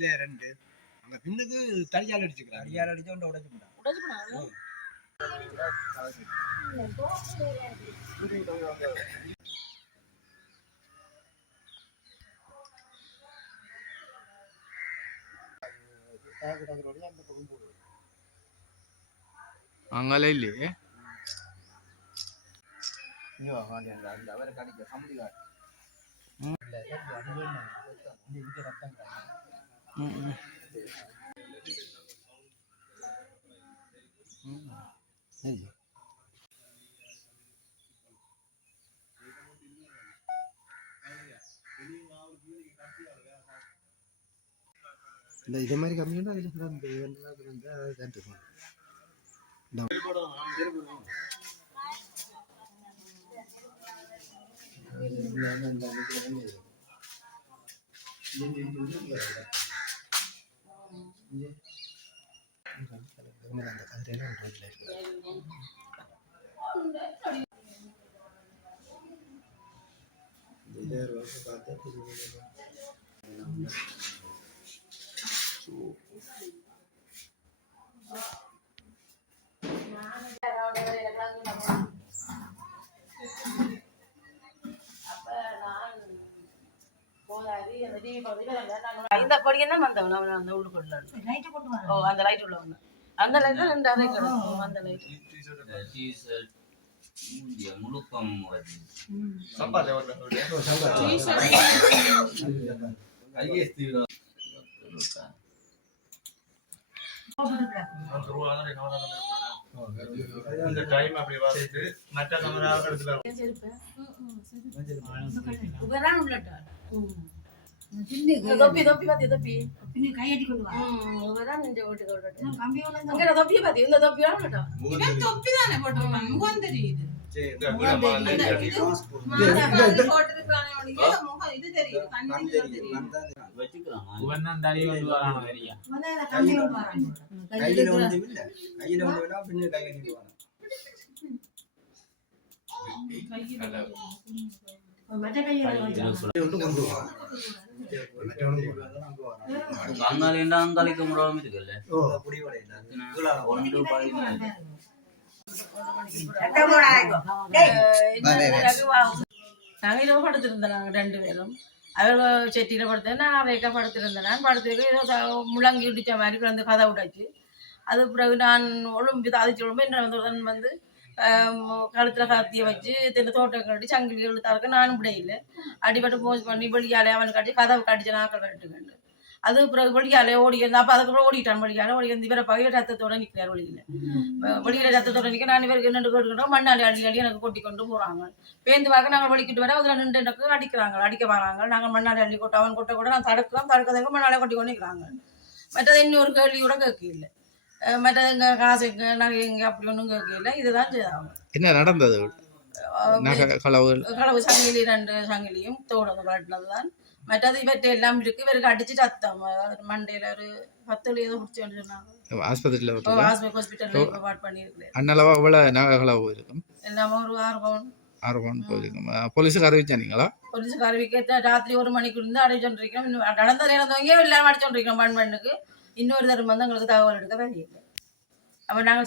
2 அங்க பின்னுக்கு தடியால் அடிச்சுக்கிறான். தடியால் அடிச்சு கொண்டு உடைச்சு அங்கல இல்லையே அவரை கடிக்க சமுதிகார் இதே மாதிரி கம்மியாக இந்த பொடியன்னா வந்தவன் அவன் அந்த உள்ளுக்குள்ள ஓ அந்த லைட் உள்ளவங்க அந்த லைட் தான் ரெண்டு அறை கிடக்கும் அந்த லைட் முழுக்கம் இந்த டைம் அப்படி வாசிட்டு மற்ற கேமரா எடுத்துல உகரான் உள்ளட்டா தொப்பி தொப்பி பாத்தி தொப்பி பின்ன கையடி கொண்டு வா உகரான் இந்த ஓட்டு கொள்ளட்ட நான் கம்பி ஒண்ணு அங்க தொப்பி பாத்தி இந்த தொப்பி உள்ளட்டா இவன் தொப்பி தானே போட்டுறான் முகம் தெரியுது சரி இந்த போட்டுறானே ஒளியே முகம் இது தெரியுது கண்ணு தெரியுது வச்சிக்கறான் உவன் தாடி வந்து வரானோ தெரியா மொதல்ல கம்பி கொண்டு வரான் கையில ஒண்ணு இல்ல கையில ஒண்ணு வேணா பின்ன கை கட்டிட்டு வரான் மற்ற கையில கொண்டு வா அங்கால அங்காலிக்கு முறாம இருக்குல்ல ஓ புடி வளையல இதுல ஒன்று பாதிங்க நாங்க படுத்திருந்தோம் நாங்க 2 பேரும் அவர்கள் செட்டியில படுத்தேன் நான் அரைக்கா படுத்திருந்தேன் நான் படுத்துக்கு ஏதோ முழங்கி இடிச்ச மாதிரி கிடந்து கதை விட்டாச்சு அது பிறகு நான் ஒழும்பு தாதிச்சு ஒழும்பு என்ன வந்து கழுத்துல கத்திய வச்சு தோட்டம் கட்டி சங்கிலி இழுத்தாருக்க நானும் இப்படி இல்லை அடிபட்டு போஸ்ட் பண்ணி வெளியாலே அவனுக்கு கட்டி கதவு கட்டிச்சு நாக்கள் கட்டுக்கண்டு அது பிறகு வெளியாலே ஓடிக்கிறது அப்போ அதுக்கப்புறம் ஓடிட்டான் வெளியாலே ஓடிக்கிறது இவரை பகைய ரத்தத்தோட நிற்கிறார் வெளியில ரத்தத்தோட நிற்க நான் இவருக்கு நின்று கேட்டுக்கிட்டோம் மண்ணாளி அடி அடி எனக்கு கொட்டி கொண்டு போகிறாங்க பேருந்து பார்க்க நாங்கள் வலிக்கிட்டு வர அதில் நின்று எனக்கு அடிக்க வராங்க நாங்கள் மண்ணாளி அள்ளி கொட்ட அவன் கொட்ட கூட நான் தடுக்கிறதுக்கு மண்ணாலே கொட்டி கொண்டு நிற்கிறாங்க மற்றது இன்னொரு கேள்வி கூட கேட்கல மற்றது எங்க காசு எங்க நகை எங்க அப்படி ஒன்றும் கேட்கல இதுதான் செய்தாங்க என்ன நடந்தது களவு சங்கிலி 2 சங்கிலியும் தோடு கட்டினதுதான் மற்றது இவற்றை எல்லாம் இருக்கு இவருக்கு அடிச்சு சத்தம் மண்டையில ஒரு 10 ஏதோ பிடிச்சு சொன்னாங்க ஹாஸ்பிட்டல்ல இப்ப பாட் பண்ணிருக்கேன் அண்ணளவா எவ்வளவு நகை களவு இருக்கும் எல்லாமே ஒரு 6 பவுன் போயிருக்கும் போலீஸுக்கு அறிவிச்சானீங்களா போலீஸுக்கு அறிவிக்க ராத்திரி 1 மணிக்கு இருந்து அடிச்சோண்டிருக்கோம் நடந்தது நடந்தவங்க எல்லாம் அடிச்சோண்டிருக்கோம் மண்மண்ணுக்கு இன்னொரு தரம் வந்து எங்களுக்கு தகவல் எடுக்க தெரியல அப்ப நாங்க